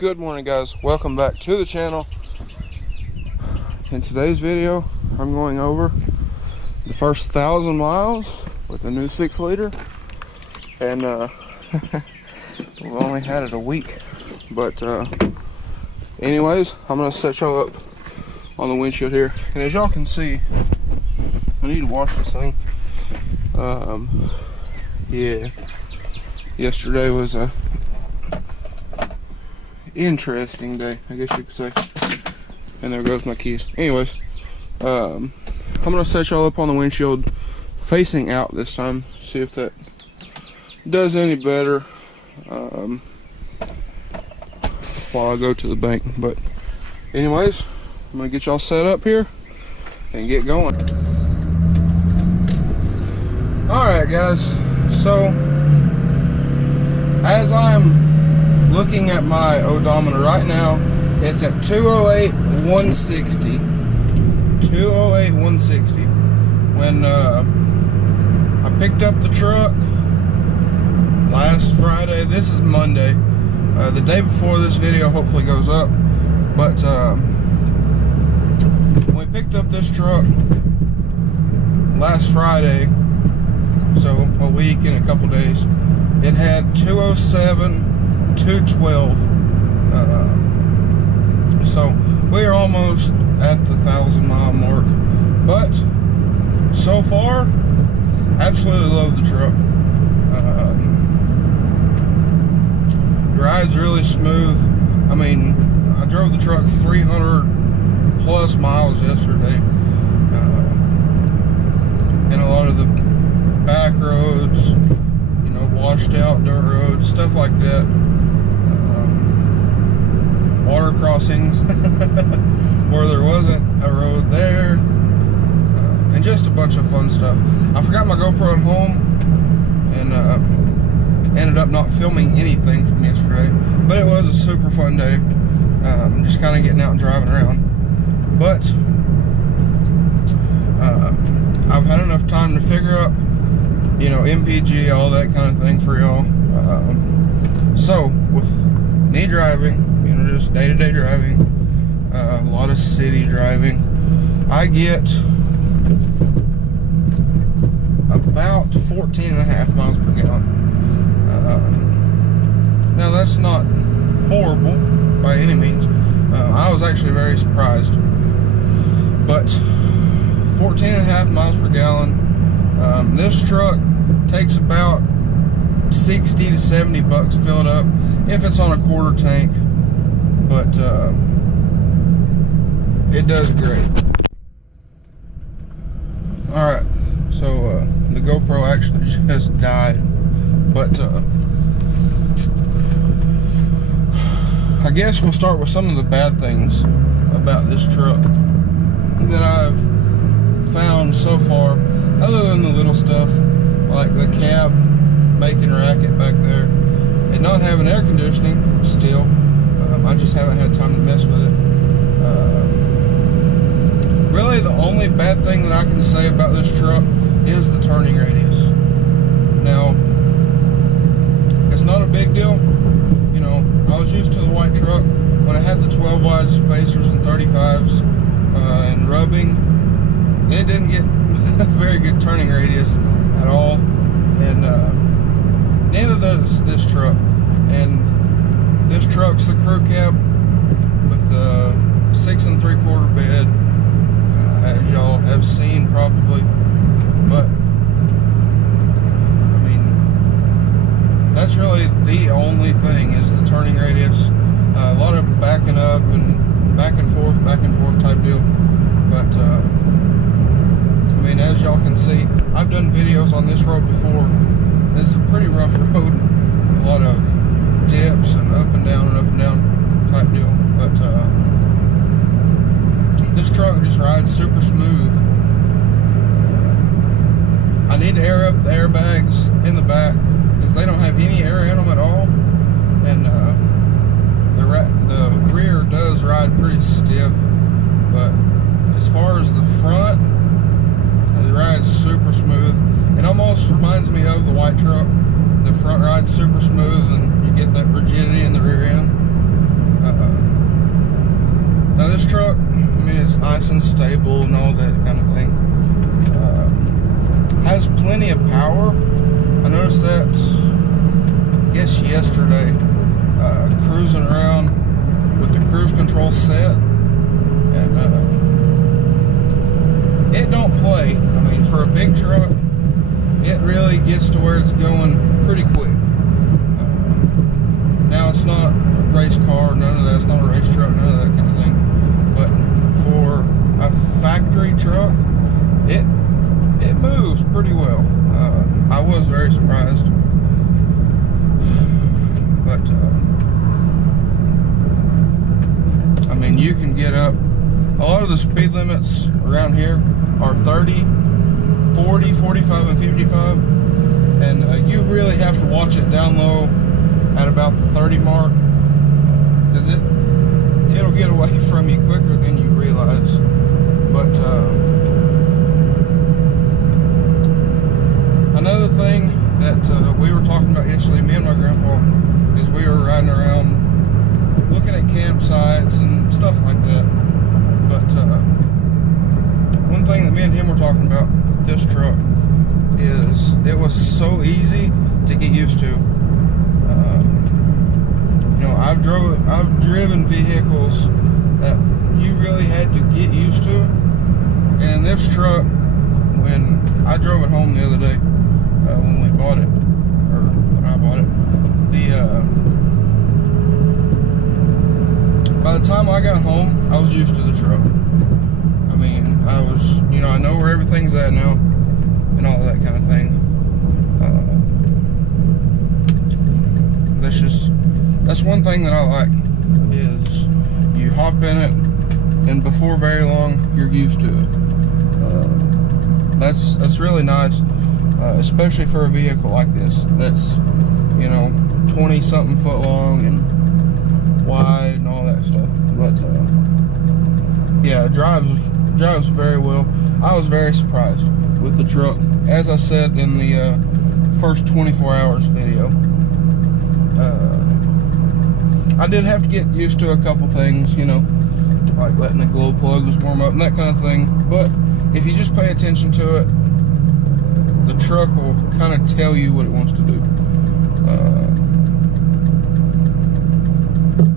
Good morning, guys. Welcome back to the channel. In today's video, I'm going over the first 1,000 miles with the new 6-liter, and we've only had it a week. But anyways, I'm gonna set y'all up on the windshield here, and as y'all can see, I need to wash this thing. Yeah, yesterday was a interesting day, I guess you could say. And there goes my keys. Anyways, I'm gonna set y'all up on the windshield facing out this time, see if that does any better while I go to the bank. But anyways, I'm gonna get y'all set up here and get going. Alright guys, so as I'm looking at my odometer right now, it's at 208,160. 208,160. When I picked up the truck last Friday, this is Monday, the day before this video hopefully goes up, but when we picked up this truck last Friday, so a week and a couple days, it had 207,212. So we're almost at the 1,000-mile mark, but so far, absolutely love the truck. The ride's really smooth. I mean, I drove the truck 300 plus miles yesterday, and a lot of the back roads, you know, washed out dirt roads, stuff like that. Water crossings where there wasn't a road there, and just a bunch of fun stuff. I forgot my GoPro at home and ended up not filming anything from yesterday, but it was a super fun day. Just kind of getting out and driving around. But I've had enough time to figure out, you know, MPG, all that kind of thing for y'all. So with me driving, you know, just day-to-day driving, a lot of city driving, I get about 14.5 miles per gallon. Now that's not horrible by any means. I was actually very surprised, but 14.5 miles per gallon. This truck takes about 60 to 70 bucks filled up if it's on a quarter tank, but it does great. Alright, so the GoPro actually just died, but I guess we'll start with some of the bad things about this truck that I've found so far, other than the little stuff like the cab making racket back there and not having air conditioning still. I just haven't had time to mess with it. Really the only bad thing that I can say about this truck is the turning radius. Now, it's not a big deal. You know, I was used to the white truck when I had the 12 wide spacers and 35s and rubbing. It didn't get a very good turning radius at all, and neither does this truck. And this truck's the crew cab with the 6 3/4 bed, as y'all have seen probably. But I mean, that's really the only thing, is the turning radius. A lot of backing up and back and forth type deal. But I mean, as y'all can see, I've done videos on this road before. It's a pretty rough road, a lot of dips and up and down type deal. But this truck just rides super smooth. I need to air up the airbags in the back because they don't have any air in them at all, and the rear does ride pretty stiff. But as far as the front, it rides super smooth. It almost reminds me of the white truck. The front ride's super smooth, and you get that rigidity in the rear end. nice and stable and all that kind of thing. Has plenty of power. I noticed that, I guess yesterday, cruising around with the cruise control set, and it don't play. I mean, for a big truck, it really gets to where it's going pretty quick. Now it's not a race car, none of that. It's not a race truck, none of that kind of thing. But for a factory truck, it moves pretty well. I was very surprised, but I mean, you can get up. A lot of the speed limits around here are 30, 40, 45, and 55, and you really have to watch it down low at about the 30 mark, because it'll get away from you quicker than you realize. But another thing that we were talking about yesterday, me and my grandpa, is we were riding around looking at campsites and stuff like that. But one thing that me and him were talking about with this truck is it was so easy to get used to. You know, I've driven vehicles that you really had to get used to, and this truck, when I drove it home the other day, when we bought it, or when I bought it, by the time I got home, I was used to the truck. I mean, I was, you know, I know where everything's at now, and all that kind of thing. That's one thing that I like, is you hop in it, and before very long, you're used to it. That's really nice, especially for a vehicle like this. That's, you know, 20-something foot long and wide and all that stuff. But yeah, it drives very well. I was very surprised with the truck, as I said in the first 24 hours video. I did have to get used to a couple things, you know, like letting the glow plugs warm up and that kind of thing. But if you just pay attention to it, the truck will kind of tell you what it wants to do.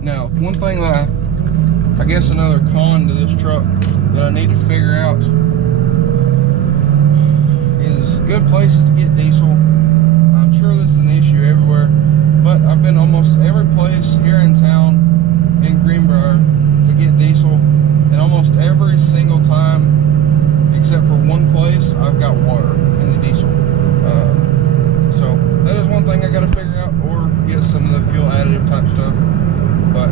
Now, one thing that I guess another con to this truck that I need to figure out is good places to get diesel. I'm sure this is an issue everywhere, but I've been almost every place here in town, in Greenbrier, to get diesel, and almost every single time, except for one place, I've got water in the diesel. So that is one thing I got to figure out, or get some of the fuel additive type stuff. But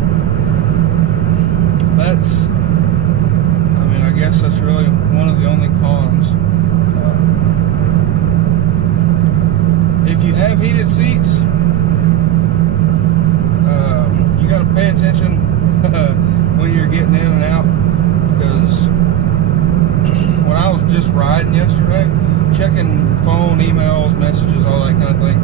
that's, I mean, I guess that's really one of the only cons. If you have heated seats, you got to pay attention when you're getting in and out, because when I was just riding yesterday, checking phone, emails, messages, all that kind of thing,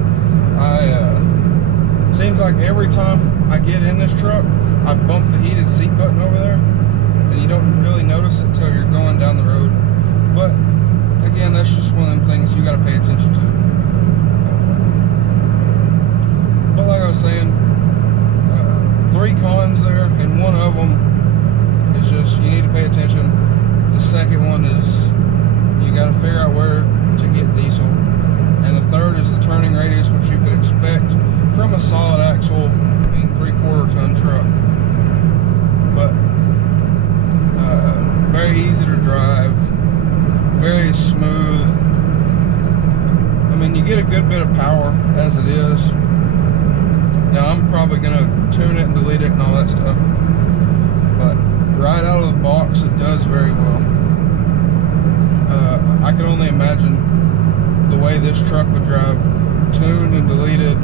seems like every time I get in this truck, I bump the heated seat button over there, and you don't really notice it until you're going down the road. But again, that's just one of them things you got to pay attention to. But like I was saying, 3 cons there, and one of them is just you need to pay attention. The second one is you got to figure out where to get diesel, and the third is the turning radius, which you could expect from a solid axle, 3/4 ton truck. But very easy to drive, very smooth. I mean, you get a good bit of power as it is. Now, I'm probably going to tune it and delete it and all that stuff, but right out of the box, it does very well. I can only imagine the way this truck would drive, tuned and deleted,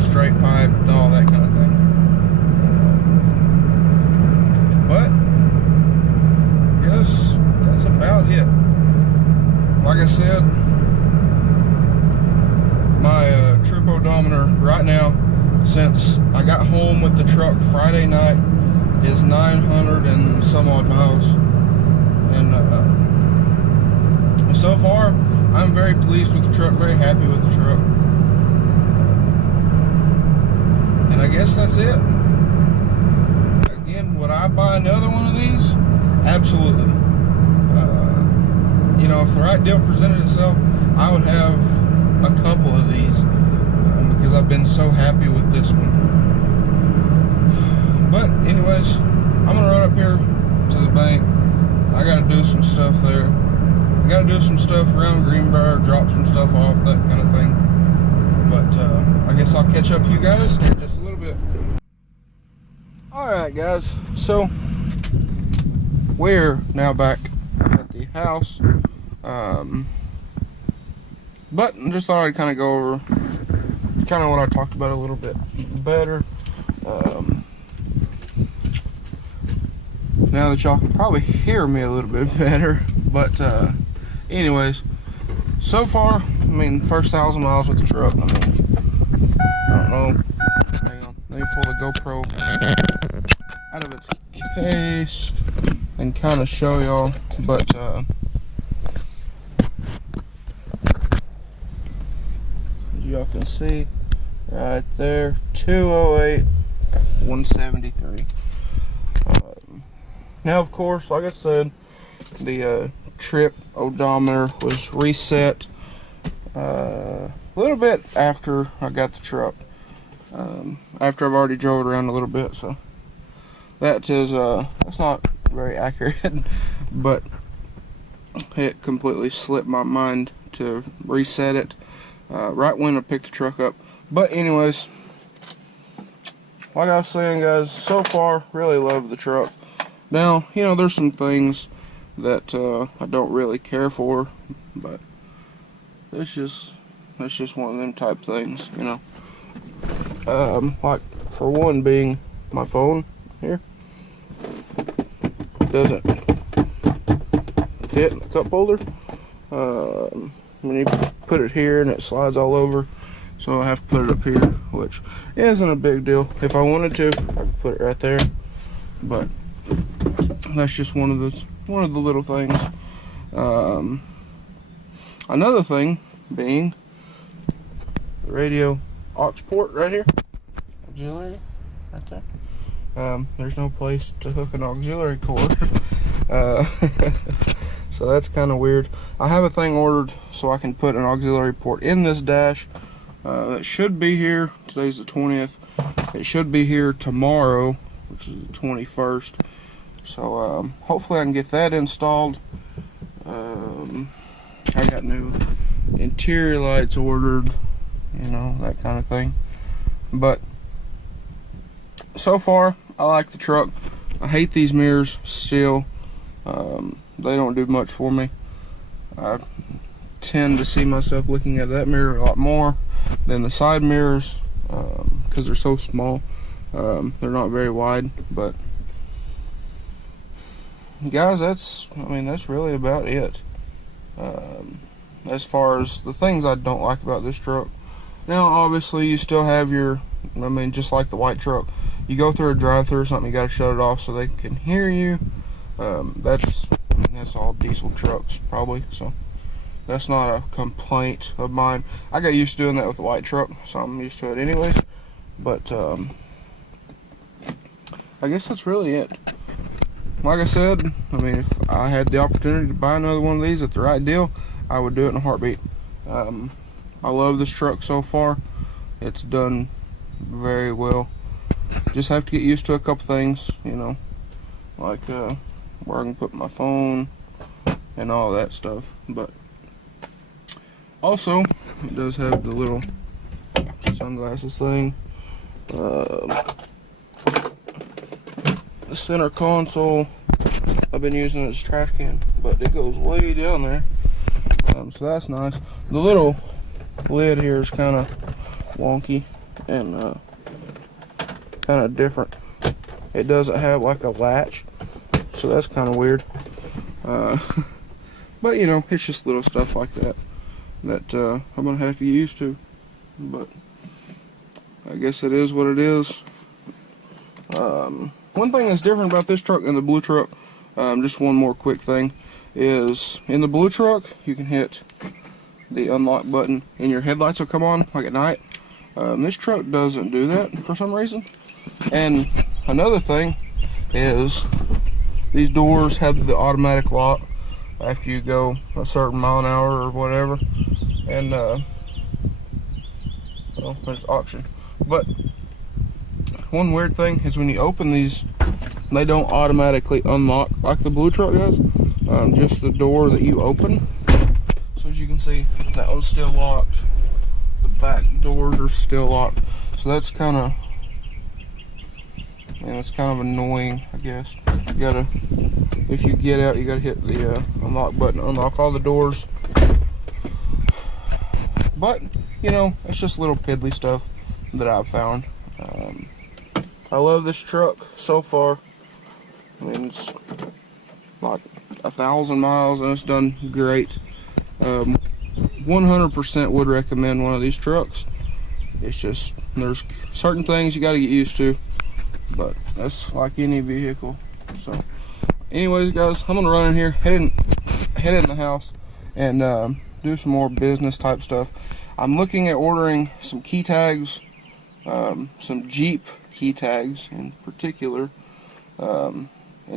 straight pipe, and all that kind of thing. But yes, that's about it. Like I said, my trip odometer right now, since I got home with the truck Friday night is 900 and some odd miles, and so far I'm very pleased with the truck, very happy with the truck, and I guess that's it. Again, would I buy another one of these? Absolutely. You know, if the right deal presented itself, I would have a couple of these, because I've been so happy with this one. But anyways, I'm gonna run up here to the bank. I gotta do some stuff there. I gotta do some stuff around Greenbrier, drop some stuff off, that kind of thing. But I guess I'll catch up to you guys in just a little bit. Alright guys, so we're now back at the house. But I just thought I'd kind of go over kind of what I talked about a little bit better. Now that y'all can probably hear me a little bit better. But anyways, so far, I mean, first 1,000 miles with the truck. I mean, I don't know. Hang on, let me pull the GoPro out of its case and kind of show y'all. But y'all can see right there, 208, 173. Now, of course, like I said, the trip odometer was reset a little bit after I got the truck. After I've already drove it around a little bit, so that is that's not very accurate, but it completely slipped my mind to reset it right when I picked the truck up. But anyways, like I was saying, guys, so far really love the truck. Now, you know, there's some things that I don't really care for, but it's just one of them type things, you know. Like for one being my phone here doesn't fit in the cup holder. When you put it here and it slides all over, so I have to put it up here, which isn't a big deal. If I wanted to, I could put it right there, but that's just one of the little things. Another thing being the radio aux port right here, auxiliary right there. There's no place to hook an auxiliary cord, so that's kind of weird. I have a thing ordered so I can put an auxiliary port in this dash. It should be here. Today's the 20th. It should be here tomorrow, which is the 21st. So hopefully I can get that installed. I got new interior lights ordered, you know, that kind of thing. But so far, I like the truck. I hate these mirrors still. They don't do much for me. I tend to see myself looking at that mirror a lot more than the side mirrors, because they're so small. They're not very wide, but guys, that's really about it. As far as the things I don't like about this truck. Now, obviously, you still have your, just like the white truck, you go through a drive-through or something, you got to shut it off so they can hear you. That's all diesel trucks, probably, so that's not a complaint of mine. I got used to doing that with the white truck, so I'm used to it anyways. But I guess that's really it. Like I said, if I had the opportunity to buy another one of these at the right deal, I would do it in a heartbeat. I love this truck so far. It's done very well. Just have to get used to a couple things, you know, like where I can put my phone and all that stuff. But also, it does have the little sunglasses thing. The center console, I've been using it as a trash can, but it goes way down there, so that's nice. The little lid here is kind of wonky and kind of different. It doesn't have like a latch, so that's kind of weird. But you know, it's just little stuff like that I'm gonna have to get used to. But I guess it is what it is. one thing that's different about this truck and the blue truck, just one more quick thing, is in the blue truck you can hit the unlock button and your headlights will come on like at night. This truck doesn't do that for some reason. And another thing is these doors have the automatic lock after you go a certain mile an hour or whatever. And well, there's auction. But one weird thing is when you open these, they don't automatically unlock like the blue truck does. Just the door that you open. So as you can see, that one's still locked. The back doors are still locked. So that's kind of, it's kind of annoying, I guess. You gotta, if you get out, you gotta hit the unlock button, unlock all the doors. But you know, it's just little piddly stuff that I've found. I love this truck so far. I mean, it's like 1,000 miles and it's done great. 100% would recommend one of these trucks. It's just, there's certain things you got to get used to, but that's like any vehicle. So anyways guys, I'm gonna run in here, head in the house and do some more business type stuff. I'm looking at ordering some key tags, some Jeep key tags in particular, and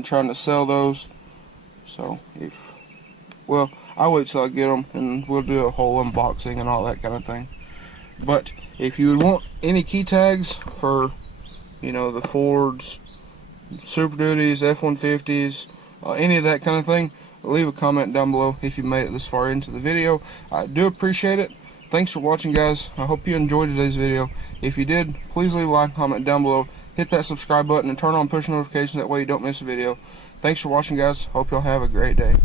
trying to sell those. So well, I'll wait till I get them and we'll do a whole unboxing and all that kind of thing. But if you would want any key tags for, you know, the Fords, Super Duties, F-150s, any of that kind of thing, leave a comment down below if you made it this far into the video. I do appreciate it. Thanks for watching guys. I hope you enjoyed today's video. If you did, please leave a like, comment down below, hit that subscribe button and turn on push notifications, that way you don't miss a video. Thanks for watching guys. Hope y'all have a great day.